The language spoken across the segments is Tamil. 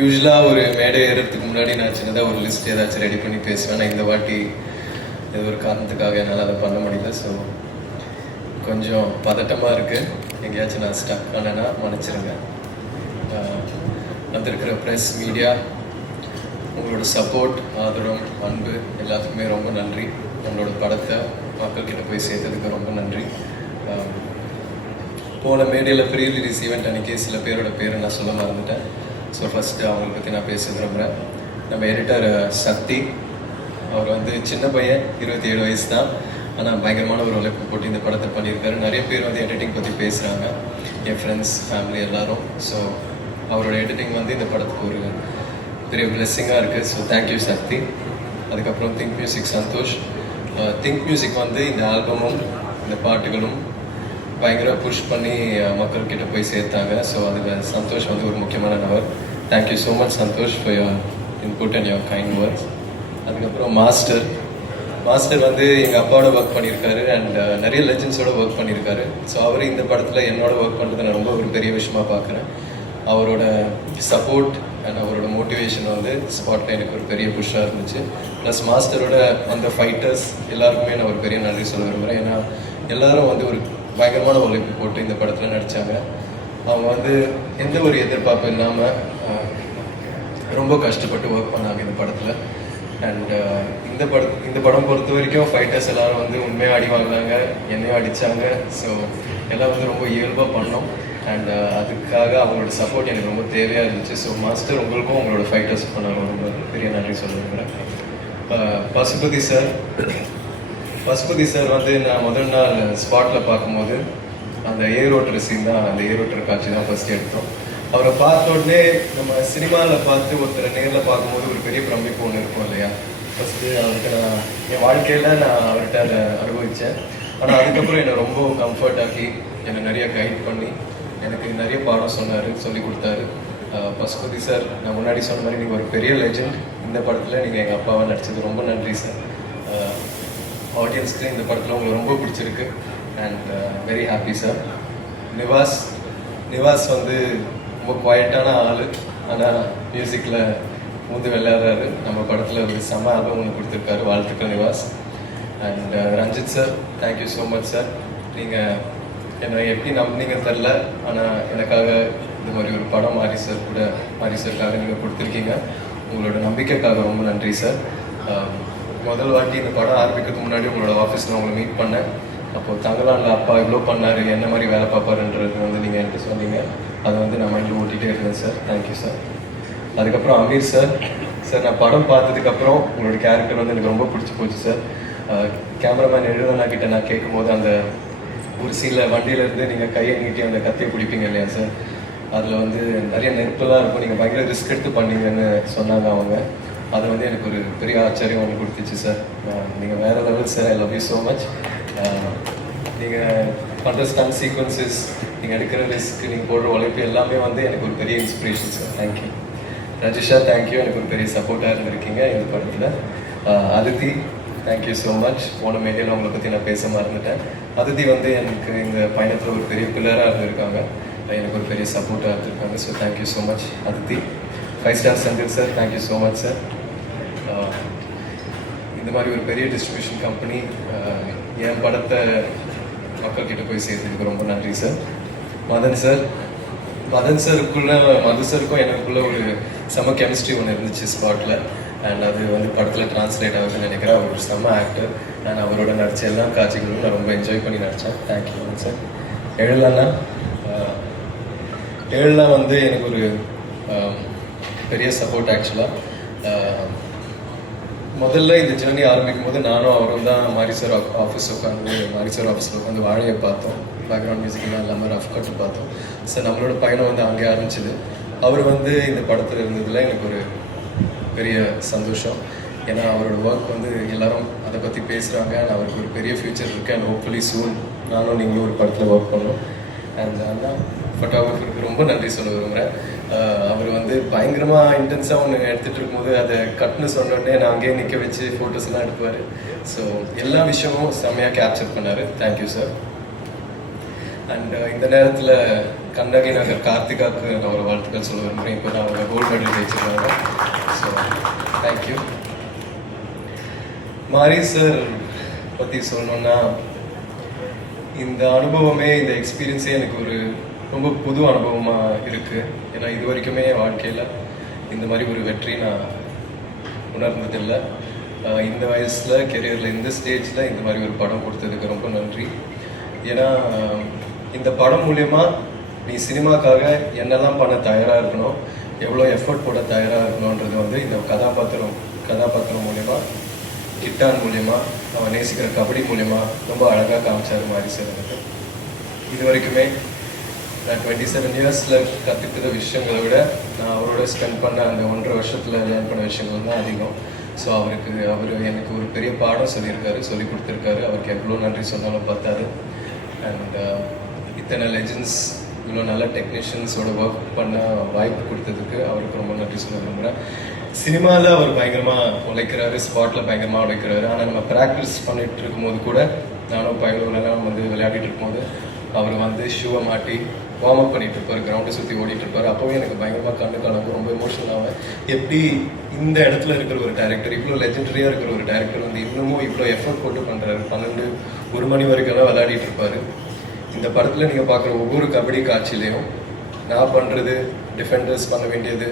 யூஸ்வலாக ஒரு மேடை ஏறுறதுக்கு முன்னாடி நான் சின்னதாக ஒரு லிஸ்ட் ஏதாச்சும் ரெடி பண்ணி பேசுவேன். நான் இந்த வாட்டி ஏதோ ஒரு காரணத்துக்காக என்னால் அதை பண்ண முடியல. ஸோ கொஞ்சம் பதட்டமாக இருக்குது. எங்கேயாச்சும் நான் ஸ்டக் ஆனேன்னா மன்னிச்சிருங்க. வந்திருக்கிற ப்ரெஸ், மீடியா, உங்களோட சப்போர்ட், ஆதரவு, அன்பு எல்லாத்துக்குமே ரொம்ப நன்றி. நம்மளோட படத்தை மக்கள்கிட்ட போய் சேர்த்ததுக்கு ரொம்ப நன்றி. போன மேடையில் ப்ரீ ரிலீஸ் ஈவெண்ட் அன்றைக்கி சில பேரோட பேரை நான் சொல்ல மறந்துட்டேன். ஸோ ஃபஸ்ட்டு அவங்களை பற்றி நான் பேச விரும்புகிறேன். நம்ம எடிட்டர் சக்தி, அவர் வந்து சின்ன பையன், 27 வயசு தான். ஆனால் பயங்கரமான ஒரு உழைப்பு போட்டு இந்த படத்தை பண்ணியிருக்காரு. நிறைய பேர் வந்து எடிட்டிங் பற்றி பேசுகிறாங்க, என் ஃப்ரெண்ட்ஸ், ஃபேமிலி எல்லோரும். ஸோ அவரோட எடிட்டிங் வந்து இந்த படத்துக்கு ஒரு பெரிய பிளெஸ்ஸிங்காக இருக்குது. So thank you Sakthi. அதுக்கப்புறம் Think Music Santhosh. Think Music வந்து இந்த ஆல்பமும் இந்த பாட்டுகளும் பயங்கர புஷ் பண்ணி மக்கள்கிட்ட போய் சேர்த்தாங்க. ஸோ அதில் சந்தோஷ் வந்து ஒரு முக்கியமான நபர். Thank you so much Santhosh for your input and your kind words. அதுக்கப்புறம் மாஸ்டர் வந்து எங்கள் அப்பாவோட ஒர்க் பண்ணியிருக்காரு அண்ட் நிறைய லெஜண்ட்ஸோட ஒர்க் பண்ணியிருக்காரு. ஸோ அவர் இந்த படத்தில் என்னோட ஒர்க் பண்ணுறதை நான் ரொம்ப ஒரு பெரிய விஷயமா பார்க்குறேன். அவரோட சப்போர்ட் அண்ட் அவரோட மோட்டிவேஷன் வந்து ஸ்பாட்டில் எனக்கு ஒரு பெரிய புஷ்ஷாக இருந்துச்சு. ப்ளஸ் மாஸ்டரோட அந்த ஃபைட்டர்ஸ் எல்லாருக்குமே நான் ஒரு பெரிய நன்றி சொல்ல விரும்புகிறேன். ஏன்னா எல்லாரும் வந்து ஒரு பயங்கரமான உழைப்பு போட்டு இந்த படத்தில் நடித்தாங்க. அவங்க வந்து எந்த ஒரு எதிர்பார்ப்பும் இல்லாமல் ரொம்ப கஷ்டப்பட்டு ஒர்க் பண்ணாங்க இந்த படத்தில். அண்ட் இந்த படம் பொறுத்த வரைக்கும் ஃபைட்டர்ஸ் எல்லோரும் வந்து உண்மையாக அடி வாங்கினாங்க, என்னையும் அடித்தாங்க. ஸோ எல்லாம் வந்து ரொம்ப இயல்பாக பண்ணோம். அண்ட் அதுக்காக அவங்களோட சப்போர்ட் எனக்கு ரொம்ப தேவையாக இருந்துச்சு. ஸோ மாஸ்டர், உங்களுக்கும் உங்களோட ஃபைட்டர்ஸ் பண்ண ரொம்ப பெரிய நன்றி சொல்ல விரும்புகிறேன். பசுபதி சார் வந்து நான் முதல் நாள் ஸ்பாட்டில் பார்க்கும்போது அந்த ஏரோட்டர் சீன் தான், அந்த ஏரோட்டர் காட்சி தான் ஃபஸ்ட்டு எடுத்தோம். அவரை பார்த்த உடனே நம்ம சினிமாவில் பார்த்து ஒருத்தரை நேரில் பார்க்கும்போது ஒரு பெரிய பிரமிப்பு ஒன்று இருக்கும் இல்லையா. ஃபஸ்ட்டு அவருக்கு நான் என் வாழ்க்கையில் நான் அவர்கிட்ட அதை அனுபவித்தேன். ஆனால் அதுக்கப்புறம் என்னை ரொம்ப கம்ஃபர்ட் ஆக்கி என்னை நிறைய கைட் பண்ணி எனக்கு நிறைய பாடம் சொல்லி கொடுத்தாரு. பசுபதி சார், நான் முன்னாடி சொன்ன மாதிரி நீங்கள் ஒரு பெரிய லெஜண்ட். இந்த படத்தில் நீங்கள் எங்கள் அப்பாவை நடிச்சது ரொம்ப நன்றி சார். ஆடியன்ஸ்க்கு இந்த படத்தில் உங்களுக்கு ரொம்ப பிடிச்சிருக்கு and very happy sir. Nivas வந்து ரொம்ப குவாய்ட்டான ஆள், ஆனால் மியூசிக்கில் மூந்து விளையாடுறாரு. நம்ம படத்தில் ஒரு செம ஆல்பம் ஒன்று கொடுத்துருக்காரு. வாழ்த்துக்கள் Nivas. And Ranjith sir, thank you so much sir. நீங்கள் என்னை எப்படி நம்பினீங்க தெரில, ஆனால் எனக்காக இந்த மாதிரி ஒரு படம் மாரி சாருக்காக நீங்கள் கொடுத்துருக்கீங்க. உங்களோட நம்பிக்கைக்காக ரொம்ப நன்றி சார். முதல் வாட்டி இந்த படம் ஆரம்பிக்கிறதுக்கு முன்னாடி உங்களோட ஆஃபீஸில் உங்களை மீட் பண்ணேன். அப்போது தங்கலாண்டில் அப்பா இவ்வளோ பண்ணார், என்ன மாதிரி வேலை பார்ப்பாருன்றது வந்து நீங்கள் என்கிட்ட சொன்னீங்க. அதை வந்து நான் மைண்டில் ஓட்டிகிட்டே இருந்தேன் சார். Thank you sir. அதுக்கப்புறம் அமீர் சார், நான் படம் பார்த்ததுக்கப்புறம் உங்களோட கேரக்டர் வந்து எனக்கு ரொம்ப பிடிச்சி போச்சு சார். கேமராமேன் எழுதனாக்கிட்ட நான் கேட்கும்போது அந்த ஒரு சீல வண்டியிலேருந்து நீங்கள் கையை நீட்டி அந்த கத்தியை பிடிப்பீங்க இல்லையா சார், அதில் வந்து நிறைய நெருப்பெல்லாம் இருக்கும், நீங்கள் பயங்கர ரிஸ்க் எடுத்து பண்ணீங்கன்னு சொன்னாங்க அவங்க. அது வந்து எனக்கு ஒரு பெரிய ஆச்சரியம் ஒன்று கொடுத்துச்சு சார். நீங்கள் வேறு level sir. I love you so much. நீங்கள் பண்ணுற ஸ்டன் சீக்வன்சஸ், நீங்கள் எடுக்கிற ரிஸ்க், நீங்கள் போடுற உழைப்பு எல்லாமே வந்து எனக்கு ஒரு பெரிய inspiration sir. Thank you. Rajisha, thank you. எனக்கு ஒரு பெரிய சப்போர்ட்டாக இருந்திருக்கீங்க இந்த படத்தில். Aditi, thank you so much. போன மேடையில் உங்களை பற்றி நான் பேச மறந்துட்டேன். அதித்தி வந்து எனக்கு இந்த பயணத்தில் ஒரு பெரிய பில்லராக இருந்திருக்காங்க, எனக்கு ஒரு பெரிய சப்போர்ட்டாக இருந்திருக்காங்க. So thank you so much Aditi. 5 star Senthil sir, thank you so much sir. இந்த மாதிரி ஒரு பெரிய டிஸ்ட்ரிபியூஷன் கம்பெனி என் படத்தை மக்கள்கிட்ட போய் சேர்த்ததுக்கு ரொம்ப நன்றி சார். மதன் சாருக்கும் எனக்குள்ள ஒரு செம கெமிஸ்ட்ரி ஒன்று இருந்துச்சு ஸ்பாட்டில். அண்ட் அது வந்து படத்தில் டிரான்ஸ்லேட் ஆகுதுன்னு நினைக்கிறேன். அவர் ஒரு செம ஆக்டர். நான் அவரோட நடித்த எல்லா காட்சிகளும் நான் ரொம்ப என்ஜாய் பண்ணி நடித்தேன். Thank you sir. ஏழெல்லாம் வந்து எனக்கு ஒரு பெரிய சப்போர்ட். ஆக்சுவலாக முதல்ல இந்த ஜேர்னி ஆரம்பிக்கும் போது நானும் அவரும் தான் மாரி சார் ஆஃபீஸில் உட்காந்து வாழையை பார்த்தோம். பேக்ரவுண்ட் மியூசிக்லாம் இல்லாமல் ரஃப் கட்டு பார்த்தோம். ஸோ நம்மளோட பயணம் வந்து அங்கே ஆரம்பிச்சிது. அவர் வந்து இந்த படத்தில் இருந்ததில் எனக்கு ஒரு பெரிய சந்தோஷம். ஏன்னா அவரோட ஒர்க் வந்து எல்லாரும் அதை பற்றி பேசுகிறாங்க. அவருக்கு ஒரு பெரிய ஃப்யூச்சர் இருக்குது. அண்ட் ஹோப்ஃபுல்லி சூன் நானும் நீங்களும் ஒரு படத்தில் ஒர்க் பண்ணோம். அண்ட் அதான் ஃபோட்டோகிராஃபருக்கு ரொம்ப நன்றி சொல்ல விரும்புகிறேன். அவர் வந்து பயங்கரமாக இன்டென்ஸாக ஒன்று எடுத்துகிட்டு இருக்கும்போது அதை கட்டுன்னு சொன்னோடனே நான் அங்கேயே நிற்க வச்சு ஃபோட்டோஸ்லாம் எடுப்பார். ஸோ எல்லா விஷயமும் செம்மையாக கேப்சர் பண்ணார். Thank you sir. அண்ட் இந்த நேரத்தில் கண்ணகி நகர் கார்த்திகாவுக்கு நான் ஒரு வாழ்த்துக்கள் சொல்ல விரும்புகிறேன். இப்போ நான் அவங்க கோல்டு மெடல் ஜெயிச்சிருக்காங்க. So thank you. மாரி சார் பற்றி சொல்லணுன்னா, இந்த அனுபவமே, இந்த எக்ஸ்பீரியன்ஸே எனக்கு ஒரு ரொம்ப புது அனுபவமாக இருக்குது. ஏன்னா இது வரைக்குமே என் வாழ்க்கையில் இந்த மாதிரி ஒரு வெற்றி நான் உணர்ந்ததில்லை. இந்த வயசில் கெரியரில் இந்த ஸ்டேஜில் இந்த மாதிரி ஒரு படம் கொடுத்ததுக்கு ரொம்ப நன்றி. ஏன்னா இந்த படம் மூலயமா நீ சினிமாக்காக என்னெல்லாம் பண்ண தயாராக இருக்கணும், எவ்வளோ எஃபர்ட் போட தயாராக இருக்கணுன்றது வந்து இந்த கதாபாத்திரம் மூலயமா, கிட்டான் மூலயமா, அவன் நேசிக்கிற கபடி மூலயமா ரொம்ப அழகாக காமிச்சார் மாரி சார். எனக்கு இது வரைக்குமே நான் 27 இயர்ஸில் கற்றுக்கிற விஷயங்களை விட நான் அவரோட ஸ்பெண்ட் பண்ண அந்த 1.5 வருஷத்தில் லேர்ன் பண்ண விஷயங்கள் தான் அதிகம். ஸோ அவர் எனக்கு ஒரு பெரிய பாடம் சொல்லி கொடுத்துருக்காரு. அவருக்கு எவ்வளோ நன்றி சொன்னாலும் பார்த்தாரு. அண்ட் இத்தனை லெஜண்ட்ஸ், இவ்வளோ நல்ல டெக்னீஷியன்ஸோட ஒர்க் பண்ண வாய்ப்பு கொடுத்ததுக்கு அவருக்கு ரொம்ப நன்றி சொல்ல விரும்புகிறேன். சினிமாவில் அவர் பயங்கரமாக உழைக்கிறாரு, ஸ்பாட்டில் பயங்கரமாக உழைக்கிறாரு. ஆனால் நம்ம ப்ராக்டிஸ் பண்ணிகிட்டு இருக்கும்போது கூட, நானும் பயங்கரம் வந்து விளையாடிட்டு இருக்கும்போது அவர் வந்து ஷூவை மாட்டி வார்ம் அப் பண்ணிட்டு இருப்பார், கிரவுண்டை சுற்றி ஓடிட்டு இருப்பார். அப்போவே எனக்கு பயங்கரமாக கண்ணு கலந்து ரொம்ப எமோஷனல் ஆகும். எப்படி இந்த இடத்துல இருக்கிற ஒரு டைரக்டர், இவ்வளோ லெஜெண்டரியாக இருக்கிற ஒரு டைரக்டர் வந்து இன்னமும் இவ்வளோ எஃபர்ட் போட்டு பண்ணுறாரு. 12-1 மணி வரைக்கும் விளையாடிட்டு இருப்பார். இந்த படத்தில் நீங்கள் பார்க்குற ஒவ்வொரு கபடி காட்சியிலையும் நான் பண்ணுறது, டிஃபெண்டர்ஸ் பண்ண வேண்டியது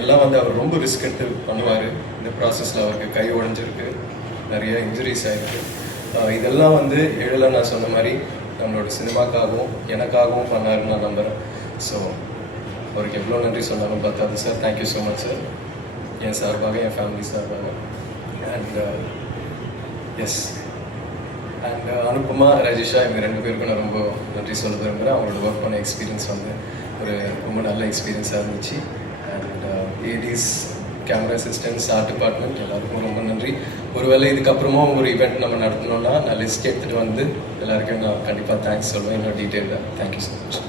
எல்லாம் வந்து அவர் ரொம்ப ரிஸ்க் எடுத்து பண்ணுவார். இந்த ப்ராசஸில் அவருக்கு கை உடஞ்சிருக்கு, நிறைய இன்ஜுரிஸ் ஆகிருக்கு. இதெல்லாம் வந்து எழில நான் சொன்ன மாதிரி நம்மளோட சினிமாக்காகவும் எனக்காகவும் பண்ணாருன்னு நான் நம்புகிறேன். ஸோ அவருக்கு எவ்வளோ நன்றி சொன்னாலும் பார்த்தாது sir. Thank you so much sir, என் சார்பாக, என் ஃபேமிலி சார்பாக. And yes, and Anupama, Rajisha, இவங்க 2 பேருக்கும் நான் ரொம்ப நன்றி சொல்ல விரும்புகிறேன். அவங்களோட ஒர்க் பண்ண எக்ஸ்பீரியன்ஸ் வந்து ஒரு ரொம்ப நல்ல எக்ஸ்பீரியன்ஸாக இருந்துச்சு. And ADs, camera assistants, art department எல்லாருக்கும் ரொம்ப நன்றி. ஒருவேளை இதுக்கப்புறமும் ஒரு ஈவெண்ட் நம்ம நடத்தணும்னா நான் லிஸ்ட் எடுத்துகிட்டு வந்து எல்லாருக்கும் நான் கண்டிப்பாக தேங்க்ஸ் சொல்லுவேன், இன்னும் டீட்டெயிலாக. Thank you so much.